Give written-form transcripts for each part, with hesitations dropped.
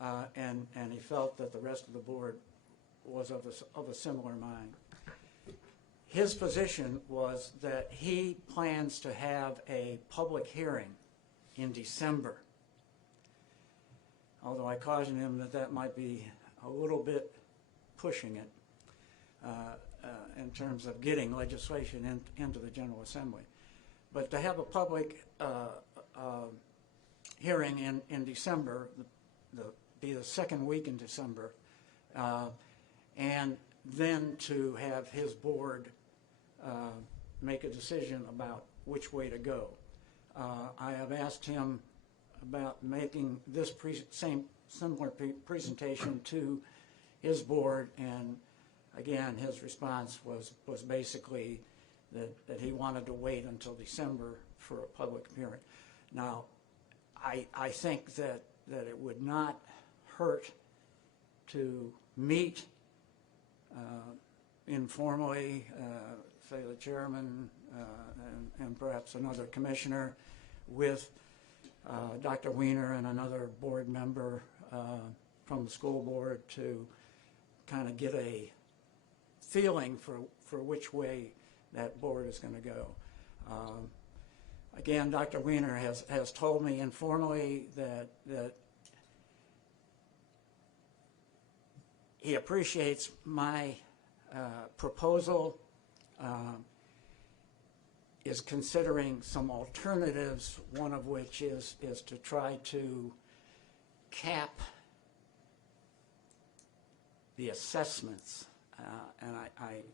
and he felt that the rest of the board was of a similar mind. His position was that he plans to have a public hearing in December, although I cautioned him that that might be a little bit pushing it in terms of getting legislation into the General Assembly. But to have a public hearing in December, be the second week in December, and then to have his board make a decision about which way to go. I have asked him about making this similar presentation to his board, and again his response was basically that he wanted to wait until December for a public hearing. Now I think that it would not hurt to meet informally, say the chairman and perhaps another commissioner, with Dr. Weiner and another board member from the school board to kind of get a feeling for which way that board is going to go. Again, Dr. Weiner has told me informally that he appreciates my proposal, is considering some alternatives, one of which is to try to cap the assessments. And I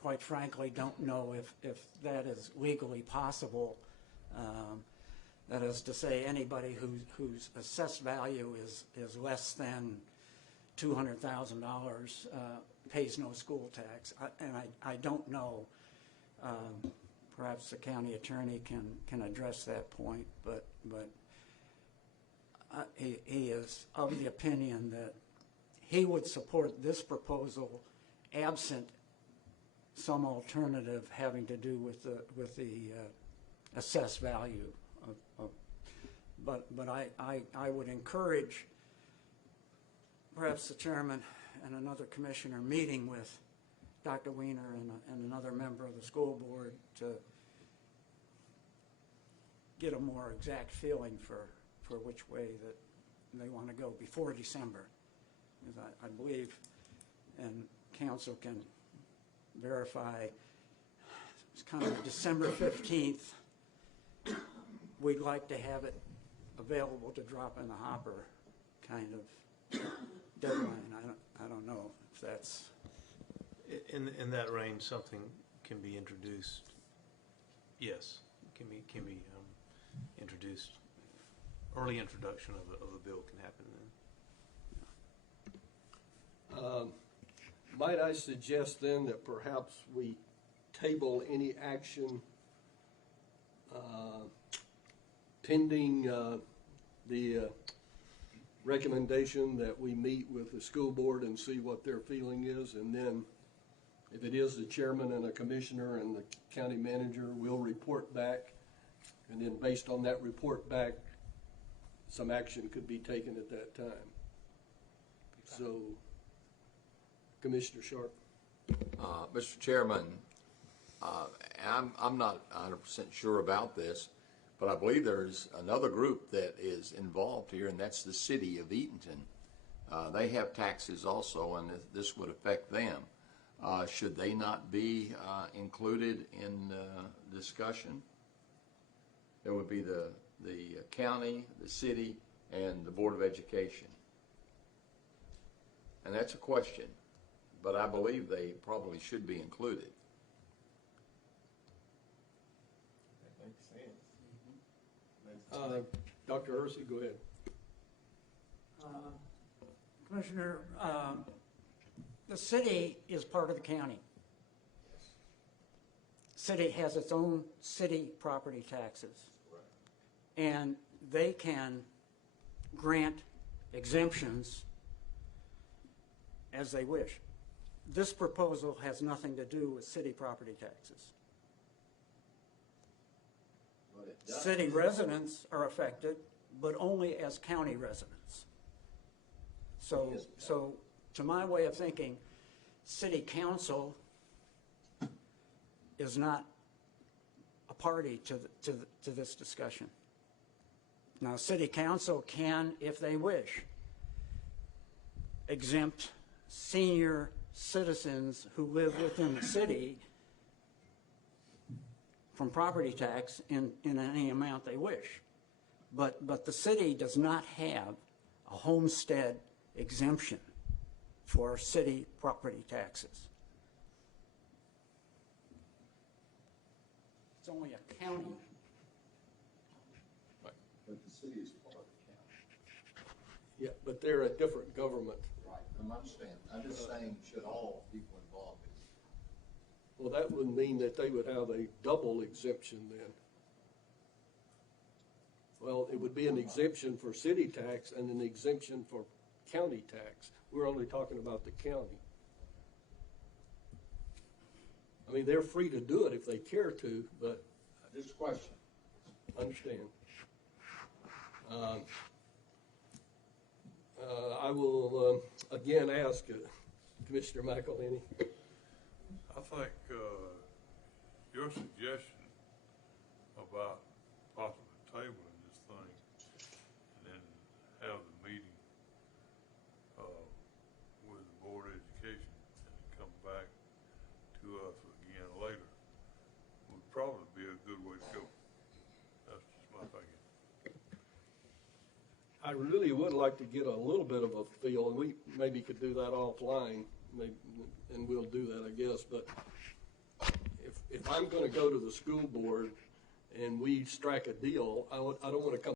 quite frankly don't know if that is legally possible. That is to say, anybody whose assessed value is less than $200,000 pays no school tax. And I don't know. Perhaps the county attorney can address that point, but he is of the opinion that he would support this proposal absent some alternative having to do with the assessed value but I would encourage perhaps the chairman and another commissioner meeting with Dr. Weiner and another member of the school board to get a more exact feeling for which way that they want to go before December. Because I believe, and council can verify, it's kind of December 15th. We'd like to have it available to drop in the hopper kind of deadline. I don't know if that's... In that range, something can be introduced. Yes, can be introduced. Early introduction of a bill can happen then. Might I suggest then that perhaps we table any action pending the recommendation that we meet with the school board and see what their feeling is, and then if it is the chairman and a commissioner and the county manager, we'll report back, and then based on that report back, some action could be taken at that time. So, Commissioner Sharp. Mr. Chairman, I'm not 100% sure about this, but I believe there's another group that is involved here, and that's the city of Eatonton. They have taxes also, and this would affect them. Should they not be included in discussion? It would be the county, the city, and the Board of Education. And that's a question, but I believe they probably should be included. That makes sense. Dr. Hersey, go ahead. Commissioner, the city is part of the county. City has its own city property taxes. Right. And they can grant exemptions as they wish. This proposal has nothing to do with city property taxes. But it does. City residents are affected, but only as county residents. So to my way of thinking, city council is not a party to this discussion. Now, city council can, if they wish, exempt senior citizens who live within the city from property tax in any amount they wish. But the city does not have a homestead exemption for city property taxes. It's only a county. But the city is part of the county. Yeah, but they're a different government. Right, I understand. I'm just saying, should all people involved be? Well, that would mean that they would have a double exemption then. Well, it would be an exemption for city tax and an exemption for county tax. We're only talking about the county. I mean, they're free to do it if they care to, but Just a question. understand. I will again ask Commissioner McElhenney. I think your suggestion about possibly tabling this thing and then have the meeting with the Board of Education and come back to us again later would probably be a good way to go. That's just my thinking. I really would like to get a little bit of a feel, and we maybe could do that offline, maybe, and we'll do that, I guess. But if I'm going to go to the school board and we strike a deal, I don't want to come